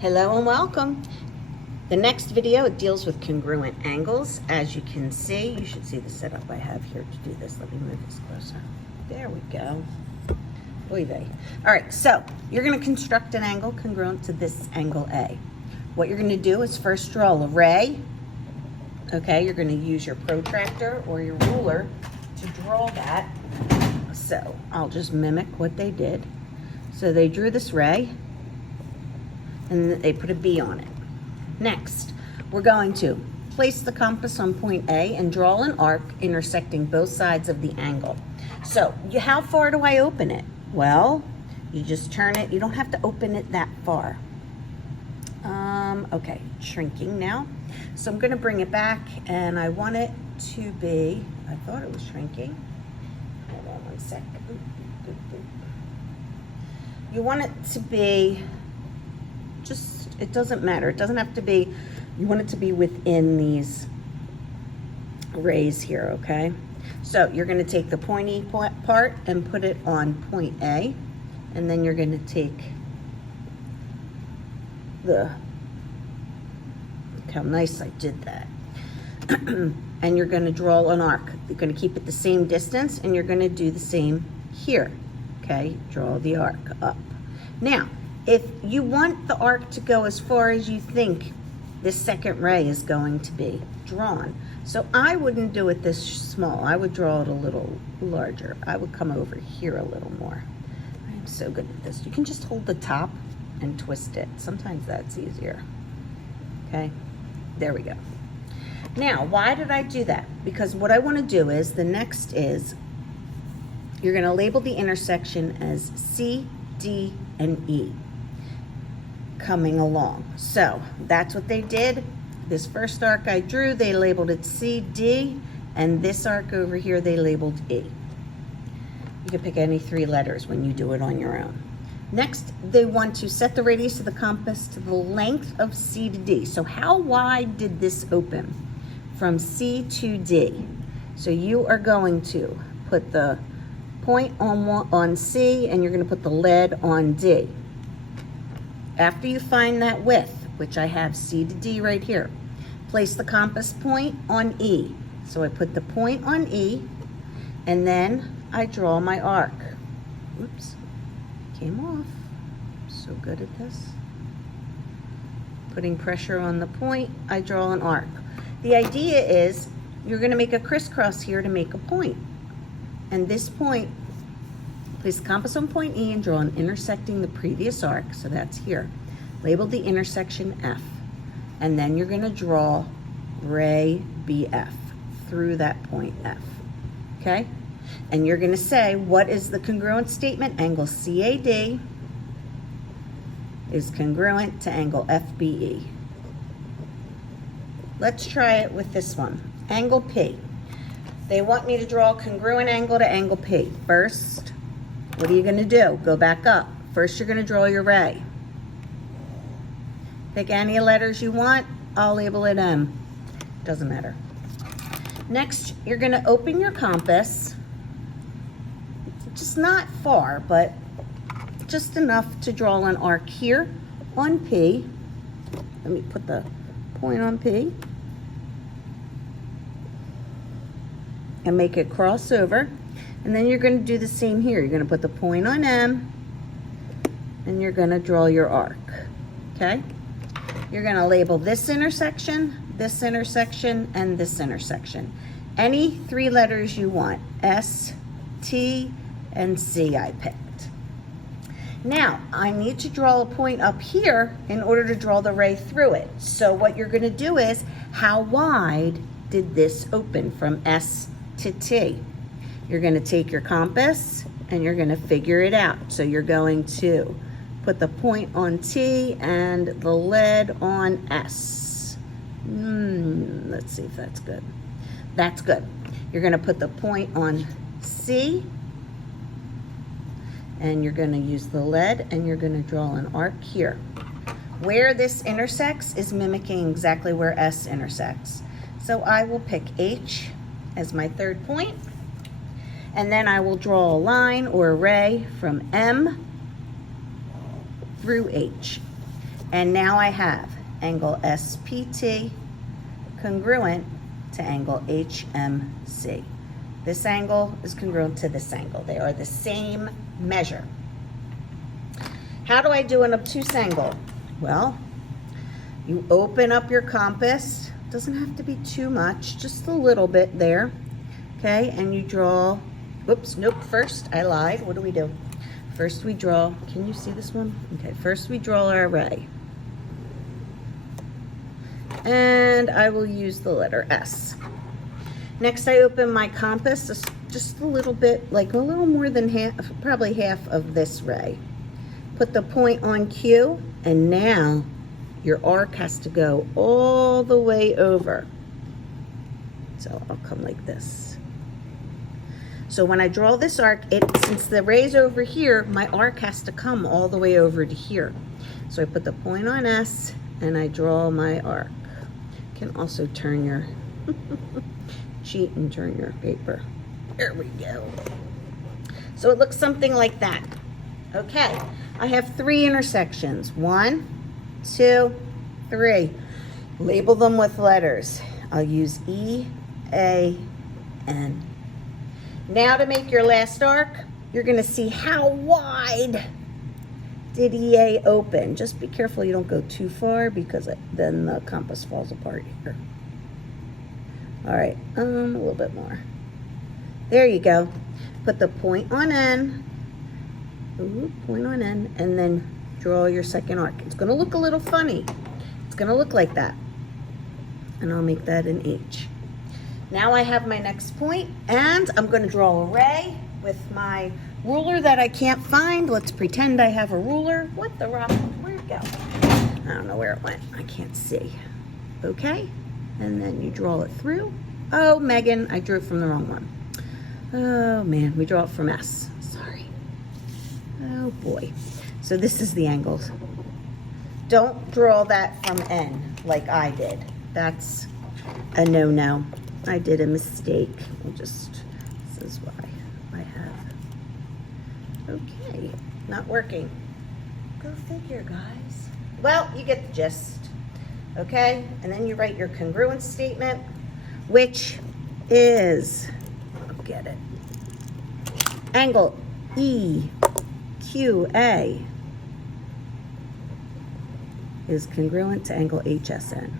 Hello and welcome. The next video, it deals with congruent angles. As you can see, you should see the setup I have here to do this. Let me move this closer. There we go. Oy vey. All right, so you're gonna construct an angle congruent to this angle A. What you're gonna do is first draw a ray. Okay, you're gonna use your protractor or your ruler to draw that. So I'll just mimic what they did. So they drew this ray, and they put a B on it. Next, we're going to place the compass on point A and draw an arc intersecting both sides of the angle. So, how far do I open it? Well, you just turn it. You don't have to open it that far. Okay, shrinking now. So I'm going to bring it back, and I want it to be, I thought it was shrinking. Hold on one sec. You want it to be it doesn't matter. It doesn't have to be, you want it to be within these rays here, okay? So you're gonna take the pointy part and put it on point A, and then you're gonna take look how nice I did that. And you're gonna draw an arc. You're gonna keep it the same distance, and you're gonna do the same here, okay? Draw the arc up. Now, if you want the arc to go as far as you think this second ray is going to be drawn, so I wouldn't do it this small. I would draw it a little larger. I would come over here a little more. I'm so good at this. You can just hold the top and twist it. Sometimes that's easier. Okay, there we go. Now, why did I do that? Because what I want to do is, the next is, you're going to label the intersection as C, D, and E coming along. So that's what they did. This first arc I drew, they labeled it C, D, and this arc over here, they labeled E. You can pick any three letters when you do it on your own. Next, they want to set the radius of the compass to the length of C to D. So how wide did this open from C to D? So you are going to put the point on C, and you're going to put the lead on D. After you find that width, which I have C to D right here, place the compass point on E. So I put the point on E, and then I draw my arc. Oops, came off. So good at this. Putting pressure on the point, I draw an arc. The idea is you're going to make a crisscross here to make a point. And this point, place the compass on point E and draw an intersecting the previous arc, so that's here. Label the intersection F. And then you're going to draw ray BF through that point F. Okay? And you're going to say, what is the congruent statement? Angle CAD is congruent to angle FBE. Let's try it with this one. Angle P. They want me to draw a congruent angle to angle P. First, what are you going to do? Go back up. First, you're going to draw your ray. Pick any letters you want. I'll label it M. Doesn't matter. Next, you're going to open your compass. Just not far, but just enough to draw an arc here on P. Let me put the point on P. And make it cross over. And then you're going to do the same here. You're going to put the point on M, and you're going to draw your arc. Okay? You're going to label this intersection, and this intersection. Any three letters you want. S, T, and C I picked. Now, I need to draw a point up here in order to draw the ray through it. So what you're going to do is, how wide did this open from S to T? You're going to take your compass and you're going to figure it out. So you're going to put the point on T and the lead on S. Let's see if that's good. That's good. You're going to put the point on C, and you're going to use the lead, and you're going to draw an arc here. Where this intersects is mimicking exactly where S intersects. So I will pick H as my third point. And then I will draw a line or a ray from M through H. And now I have angle SPT congruent to angle HMC. This angle is congruent to this angle. They are the same measure. How do I do an obtuse angle? Well, you open up your compass. Doesn't have to be too much, just a little bit there. Okay, and you draw, oops, nope, first I lied. What do we do? First we draw, can you see this one? Okay, first we draw our ray. And I will use the letter S. Next, I open my compass just a little bit, like a little more than half, probably half of this ray. Put the point on Q, and now your arc has to go all the way over. So I'll come like this. So when I draw this arc, since the ray's over here, my arc has to come all the way over to here. So I put the point on S, and I draw my arc. You can also turn your cheat and turn your paper. There we go. So it looks something like that. Okay, I have 3 intersections. 1, 2, 3. Label them with letters. I'll use E, A, N. Now to make your last arc, you're gonna see how wide did EA open. Just be careful you don't go too far because then the compass falls apart here. All right, a little bit more. There you go. Put the point on N, point on N, and then draw your second arc. It's gonna look a little funny. It's gonna look like that. And I'll make that an H. Now I have my next point, and I'm gonna draw a ray with my ruler that I can't find. Let's pretend I have a ruler. What the rock, where'd it go? I don't know where it went, I can't see. Okay, and then you draw it through. Oh, Megan, I drew it from the wrong one. Oh man, we draw it from S, sorry. Oh boy, so this is the angles. Don't draw that from N like I did. That's a no-no. I did a mistake. This is why I have. Okay, not working. Go figure, guys. Well, you get the gist. Okay, and then you write your congruence statement, which is, I'll get it, angle EQA is congruent to angle HSN.